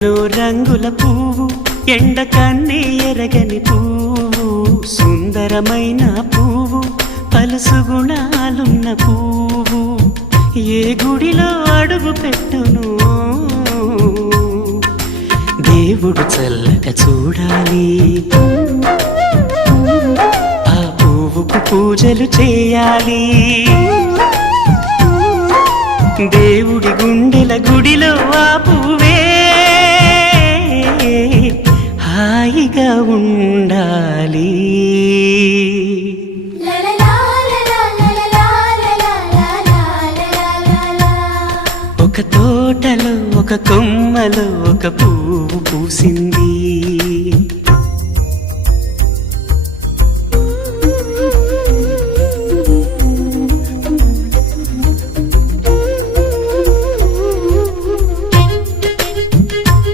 రంగుల పువ్వు ఎండ కన్నే ఎరగని పువ్వు సుందరమైన పువ్వు పలుసు గుణాలున్న పువ్వు ఏ గుడిలో అడుగు పెట్టును దేవుడు చల్లగా చూడాలి ఆ పువ్వుకు పూజలు చేయాలి దేవుడి గుండెల గుడిలో ఆ పువ్వే హాయిగా ఉండాలి. ఒక తోటలో ఒక కొమ్మలో ఒక పువ్వు పూసింది.